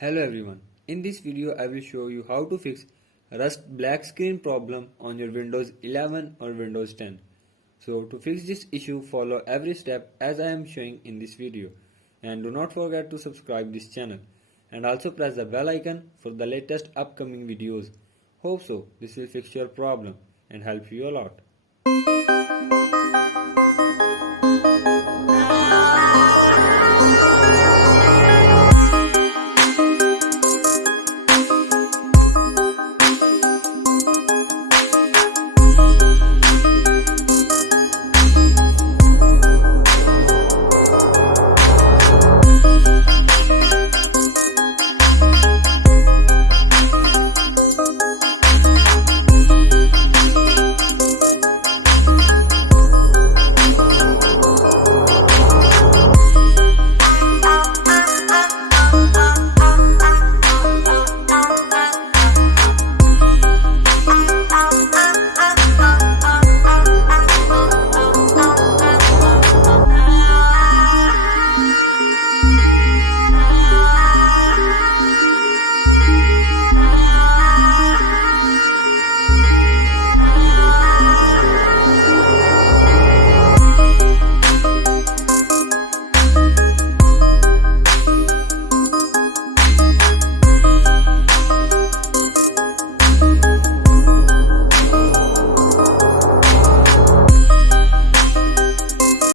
Hello everyone. In this video I will show you how to fix Rust black screen problem on your Windows 11 or Windows 10. So to fix this issue, follow every step as I am showing in this video, and do not forget to subscribe this channel and also press the bell icon for the latest upcoming videos. Hope so this will fix your problem and help you a lot.